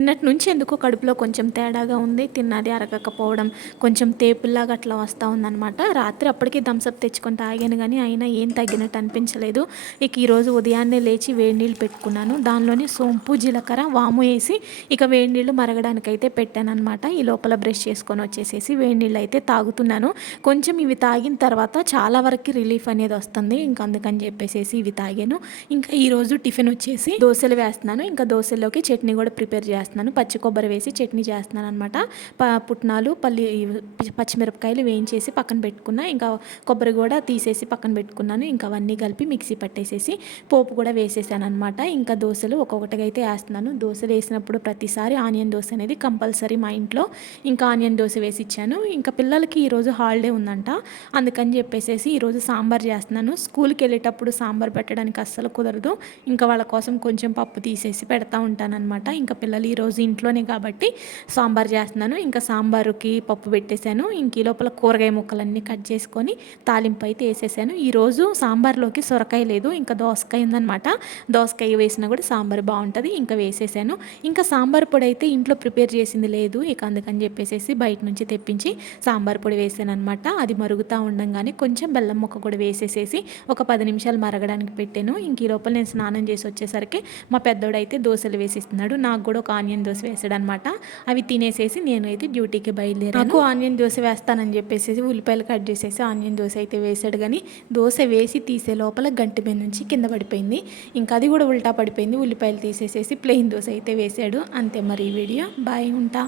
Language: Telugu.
నిన్నటి నుంచి ఎందుకో కడుపులో కొంచెం తేడాగా ఉంది. తిన్నది అరగకపోవడం కొంచెం తేపుల్లాగా అట్లా వస్తూ ఉందన్నమాట. రాత్రి అప్పటికి థమ్సప్ తెచ్చుకొని తాగాను కానీ అయినా ఏం తగ్గినట్టు అనిపించలేదు. ఇక ఈరోజు ఉదయాన్నే లేచి వేడి నీళ్ళు పెట్టుకున్నాను. దానిలోని సోంపు జీలకర్ర వాము వేసి ఇక వేడి నీళ్ళు మరగడానికైతే పెట్టాను అనమాట ఈ లోపల బ్రష్ చేసుకొని వచ్చేసేసి వేడి నీళ్ళు అయితే తాగుతున్నాను. కొంచెం ఇవి తాగిన తర్వాత చాలా వరకు రిలీఫ్ అనేది వస్తుంది. ఇంకా అందుకని చెప్పేసి ఇవి తాగాను. ఇంకా ఈరోజు టిఫిన్ వచ్చేసి దోశలు వేస్తున్నాను. ఇంకా దోశలోకి చట్నీ కూడా ప్రిపేర్ చేస్తాను పచ్చి కొబ్బరి వేసి చట్నీ చేస్తున్నాను అనమాట ప పుట్నాలు పల్లి పచ్చిమిరపకాయలు వేయించేసి పక్కన పెట్టుకున్నా ఇంకా కొబ్బరి కూడా తీసేసి పక్కన పెట్టుకున్నాను. ఇంకా అవన్నీ కలిపి మిక్సీ పట్టేసేసి పోపు కూడా వేసేసాను అనమాట ఇంకా దోశలు ఒక్కొక్కటిగా అయితే వేస్తున్నాను. దోశలు వేసినప్పుడు ప్రతిసారి ఆనియన్ దోశ అనేది కంపల్సరీ మా ఇంట్లో. ఇంకా ఆనియన్ దోశ వేసి ఇచ్చాను. ఇంకా పిల్లలకి ఈరోజు హాలిడే ఉందంట. అందుకని చెప్పేసి ఈరోజు సాంబార్ చేస్తున్నాను. స్కూల్కి వెళ్ళేటప్పుడు సాంబార్ పెట్టడానికి అస్సలు కుదరదు. ఇంకా వాళ్ళ కోసం కొంచెం పప్పు తీసేసి పెడతా ఉంటాను అనమాట ఇంకా పిల్లలు ఈరోజు ఇంట్లోనే కాబట్టి సాంబార్ చేస్తున్నాను. ఇంకా సాంబారుకి పప్పు పెట్టేశాను. ఇంక ఈ లోపల కూరగాయ ముక్కలన్నీ కట్ చేసుకొని తాలింపు అయితే వేసేసాను. ఈరోజు సాంబార్లోకి సొరకాయ లేదు ఇంకా దోసకాయ ఉందనమాట దోసకాయ వేసినా కూడా సాంబార్ బాగుంటుంది ఇంకా వేసేసాను. ఇంకా సాంబార్ పొడి అయితే ఇంట్లో ప్రిపేర్ చేసింది లేదు ఇక అందుకని చెప్పేసి బయట నుంచి తెప్పించి సాంబార్ పొడి వేసాను అనమాట అది మరుగుతూ ఉండంగానే కొంచెం బెల్లం ముక్క కూడా వేసేసేసి ఒక పది నిమిషాలు మరగడానికి పెట్టాను. ఇంక ఈ లోపల నేను స్నానం చేసి వచ్చేసరికి మా పెద్దోడైతే దోశలు వేసిస్తున్నాడు. నాకు కూడా ఒక ఆనియన్ దోశ వేసాడు అనమాట అవి తినేసేసి నేను అయితే డ్యూటీకి బయలుదేరాను. నాకు ఆనియన్ దోశ వేస్తానని చెప్పేసి ఉల్లిపాయలు కట్ చేసేసి ఆనియన్ దోశ అయితే వేసాడు కానీ దోశ వేసి తీసే లోపల గంటి మీద నుంచి కింద పడిపోయింది. ఇంకా అది కూడా ఉల్టా పడిపోయింది. ఉల్లిపాయలు తీసేసేసి ప్లెయిన్ దోశ అయితే వేసాడు. అంతే మరి ఈ వీడియో. బాయ్ ఉంటా.